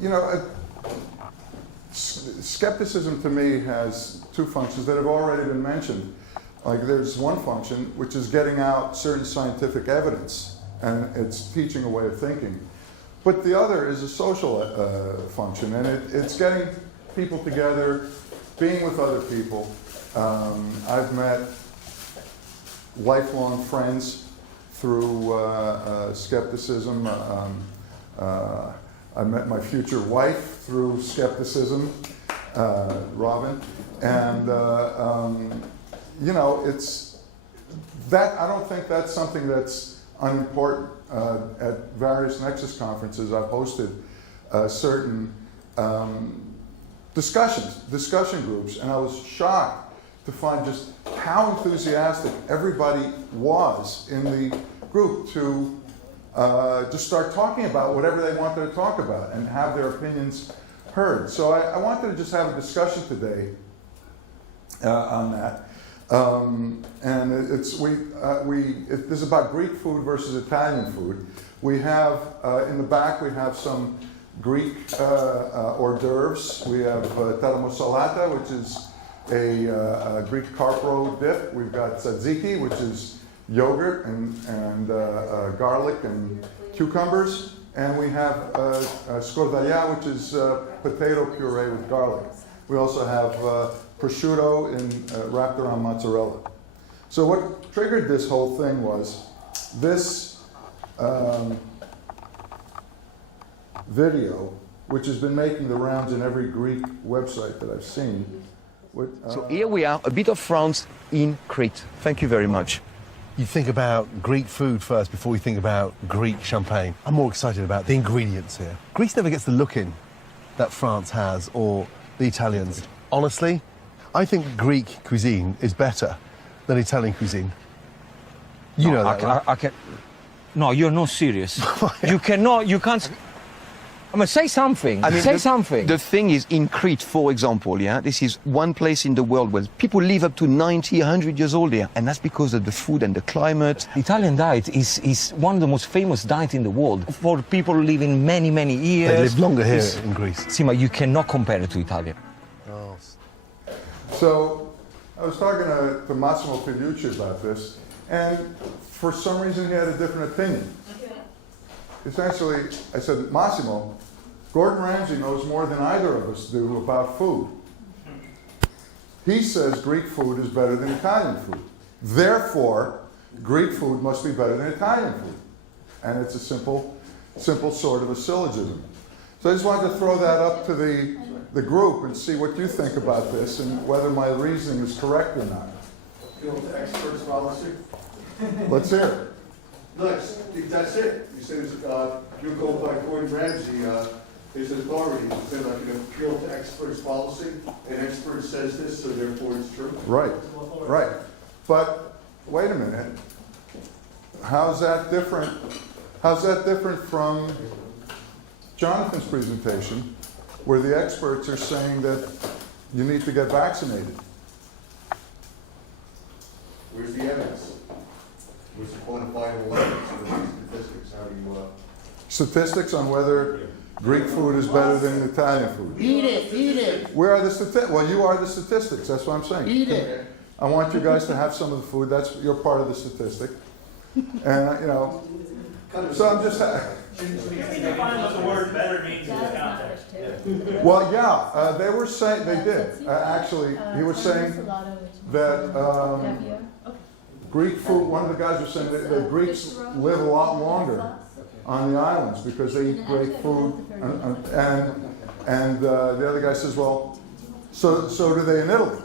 You know, skepticism to me has two functions that have already been mentioned. Like there's one function which is getting out certain scientific evidence, and it's teaching a way of thinking. But the other is a social function, and it's getting people together, being with other people. I've met lifelong friends through skepticism. I met my future wife through skepticism, Robin, and you know, it's that. I don't think that's something that's unimportant. At various Nexus conferences, I've hosted certain discussion groups, and I was shocked to find just how enthusiastic everybody was in the group to just start talking about whatever they wanted to talk about and have their opinions heard. So I wanted to just have a discussion today on that. And this is about Greek food versus Italian food. We have, in the back, we have some Greek hors d'oeuvres. We have taramosalata, which is a Greek carp roe dip. We've got tzatziki, which is yogurt and garlic and cucumbers. And we have scordaglia, which is potato puree with garlic. We also have prosciutto wrapped around mozzarella. So what triggered this whole thing was this video, which has been making the rounds in every Greek website that I've seen. So here we are, a bit of France in Crete. Thank you very much. You think about Greek food first before you think about Greek champagne. I'm more excited about the ingredients here. Greece never gets the look in that France has, or the Italians. Honestly, I think Greek cuisine is better than Italian cuisine. You know that, right? No, you're not serious. You can't. I mean, say something. Say something. The thing is, in Crete, for example, yeah, this is one place in the world where people live up to 90, 100 years old here, and that's because of the food and the climate. The Italian diet is one of the most famous diets in the world for people living many, many years. They live longer here in Greece. Sima, you cannot compare it to Italian. Oh. So I was talking to Massimo Pigliucci about this, and for some reason he had a different opinion. Essentially, I said, Massimo, Gordon Ramsay knows more than either of us do about food. He says Greek food is better than Italian food. Therefore, Greek food must be better than Italian food. And it's a simple sort of a syllogism. So I just wanted to throw that up to the group and see what you think about this and whether my reasoning is correct or not. Appeal to experts policy. Let's hear it. No, that's it. You said you go by Gordon Ramsay, his authority. You said like an appeal to experts policy. An expert says this, so therefore it's true. Right, right. But wait a minute. How's that different? How's that different from Jonathan's presentation, where the experts are saying that you need to get vaccinated? Where's the evidence? Where's the quantifiable evidence? Where's the statistics? How do you... Statistics on whether Greek food is better than Italian food. Eat it. Where are the statistics? Well, you are the statistics. That's what I'm saying. Eat it. I want you guys to have some of the food. You're part of the statistic. And, you know, so I'm just... You can define what the word better means in the context. Well, yeah, they were saying, they did. Actually, he was saying that Greek food, one of the guys was saying that the Greeks live a lot longer on the islands because they eat great food. And the other guy says, well, so do they in Italy.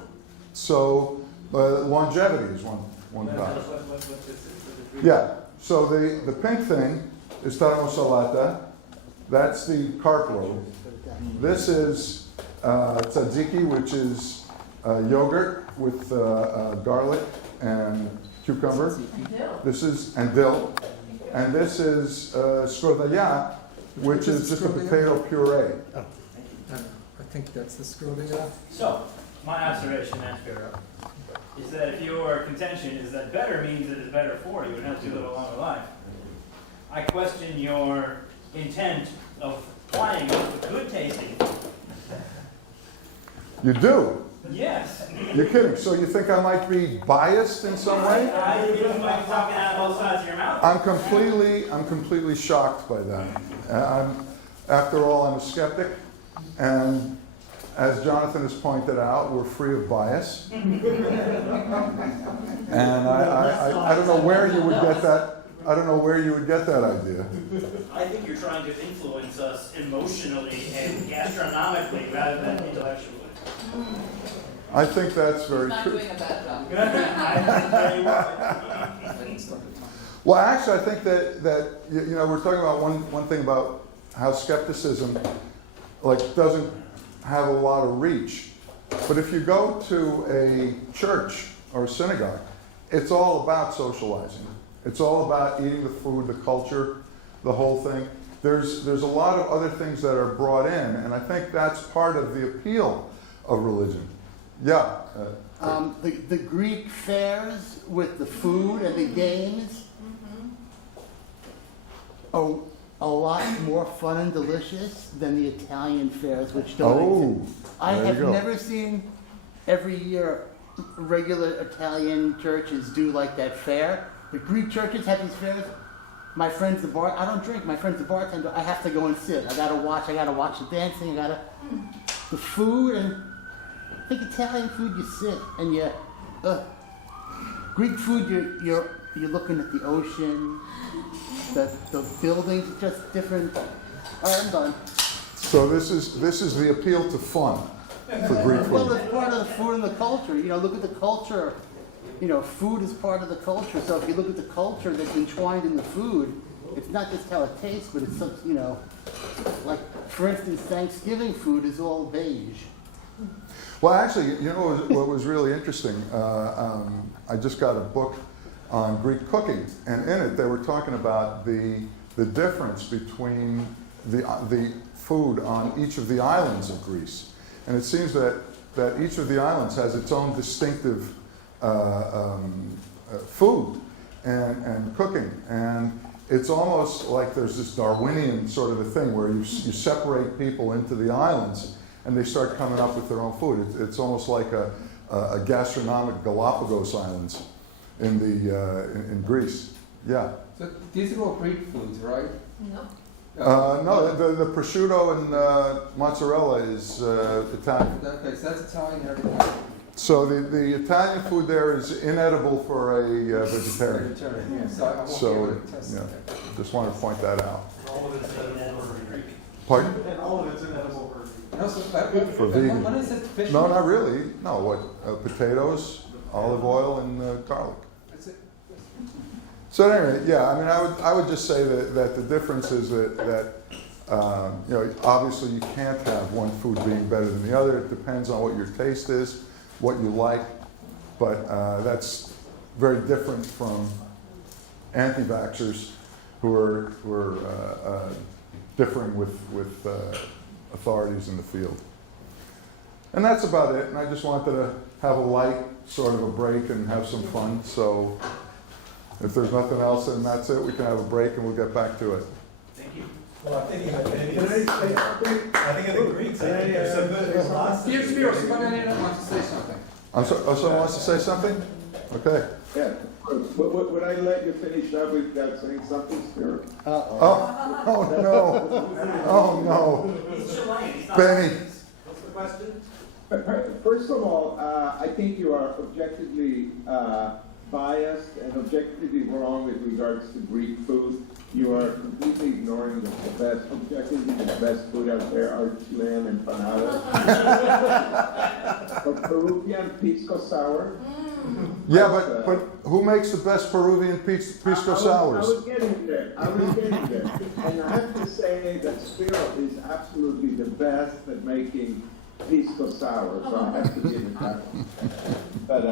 So longevity is one guy. Yeah, so the pink thing is taramosalata. That's the carp roe. This is tzatziki, which is yogurt with garlic and cucumber. This is dill. And this is scrodaglia, which is just a potato puree. I think that's the scrodaglia. So, my observation, Spiro, is that if your contention is that better means it is better for you and helps you live a longer life, I question your intent of applying it with good tasting. You do? Yes. You're kidding. So you think I might be biased in some way? You might be talking out of both sides of your mouth. I'm completely shocked by that. After all, I'm a skeptic, and as Jonathan has pointed out, we're free of bias. And I don't know where you would get that. I don't know where you would get that idea. I think you're trying to influence us emotionally and gastronomically rather than intellectually. I think that's very Not true. doing a bad job. Well, actually, I think that you know, we're talking about one thing about how skepticism doesn't have a lot of reach. But if you go to a church or a synagogue, it's all about socializing. It's all about eating the food, the culture, the whole thing. There's a lot of other things that are brought in, and I think that's part of the appeal of religion. Yeah. The Greek fairs with the food and the games are a lot more fun and delicious than the Italian fairs, which don't exist. I there you have go. never seen every year regular Italian churches do like that fair. The Greek churches have these fairs. My friend's the bar. I don't drink. My friend's the bartender. I have to go and sit. I gotta watch the dancing. The food, and I think Italian food, you sit and you. Greek food, you're looking at the ocean, the buildings, just different. All right, I'm done. So this is the appeal to fun for Greek Well, food. it's part of the food and the culture. You know, look at the culture. You know, food is part of the culture. So if you look at the culture that's entwined in the food, it's not just how it tastes, but it's some, you know, like for instance, Thanksgiving food is all beige. Well, actually, you know what was really interesting? I just got a book on Greek cooking, and in it they were talking about the difference between the food on each of the islands of Greece, and it seems that each of the islands has its own distinctive food and cooking, and it's almost like there's this Darwinian sort of a thing where you separate people into the islands and they start coming up with their own food. It's almost like a gastronomic Galapagos Islands in Greece. Yeah. So these are all Greek foods, right? No. No, the prosciutto and mozzarella is Italian. Okay, so that's Italian and everything. So the Italian food there is inedible for a vegetarian. Vegetarian, yeah. So I won't be So, able to test yeah, it. just wanted to point that out. All of it's inedible for Greek. Pardon? And all of it's inedible for Greek. No, so, For vegan. When is it fish? No, not really. No, what? Potatoes, olive oil, and garlic. That's it. So anyway, yeah. I mean, I would just say that the difference is that you know, obviously you can't have one food being better than the other. It depends on what your taste is, what you like, but that's very different from anti-vaxxers who are differing with authorities in the field. And that's about it. And I just wanted to have a light sort of a break and have some fun. So if there's nothing else, then that's it. We can have a break and we'll get back to it. Thank you. Well, I think of the Greeks, I think they're so good. There's lots of- Spiro, somebody on the internet wants to say something. I'm sorry, oh, someone wants to say something? Okay. Yeah, would I let you finish up without saying something, Spiro? Oh no. Oh no. He's Chilean, he's not. Benny. What's the question? First of all, I think you are objectively biased and objectively wrong with regards to Greek food. You are completely ignoring the best, objectively the best food out there are Chilean empanadas. Or Peruvian pisco sour. Yeah, but who makes the best Peruvian pisco sours? I was getting there. And I have to say that Spiro is absolutely the best at making pisco sour, so I have to give it that. But,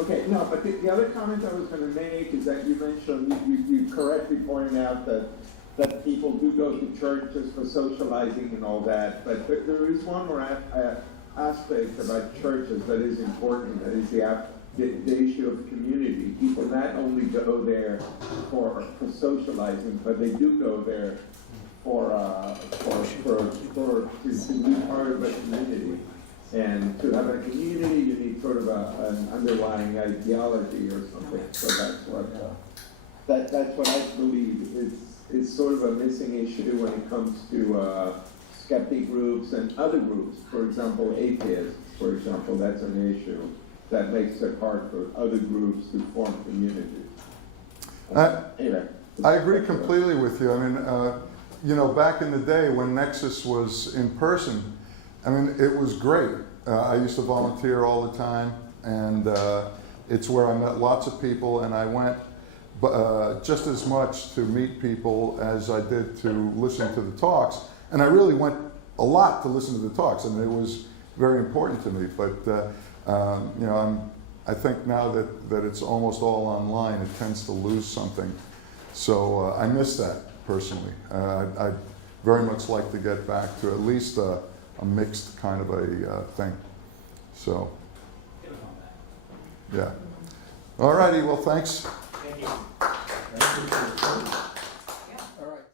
okay, no, but the other comment I was going to make is that you mentioned, you correctly pointed out that people do go to churches for socializing and all that, but there is one more aspect about churches that is important, that is the the issue of community. People not only go there for socializing, but they do go there to be part of a community. And to have a community, you need sort of an underlying ideology or something. So that's what I believe is sort of a missing issue when it comes to skeptic groups and other groups. For example, atheists, for example, that's an issue that makes it hard for other groups to form communities. Anyway. I agree completely with you. I mean, you know, back in the day when Nexus was in person, I mean, it was great. I used to volunteer all the time, and it's where I met lots of people, and I went just as much to meet people as I did to listen to the talks. And I really went a lot to listen to the talks. I mean, it was very important to me. But you know, I think now that it's almost all online, it tends to lose something. So I miss that personally. I'd very much like to get back to at least a mixed kind of a thing. So, yeah. All righty. Well, thanks. Thank you. Thank you.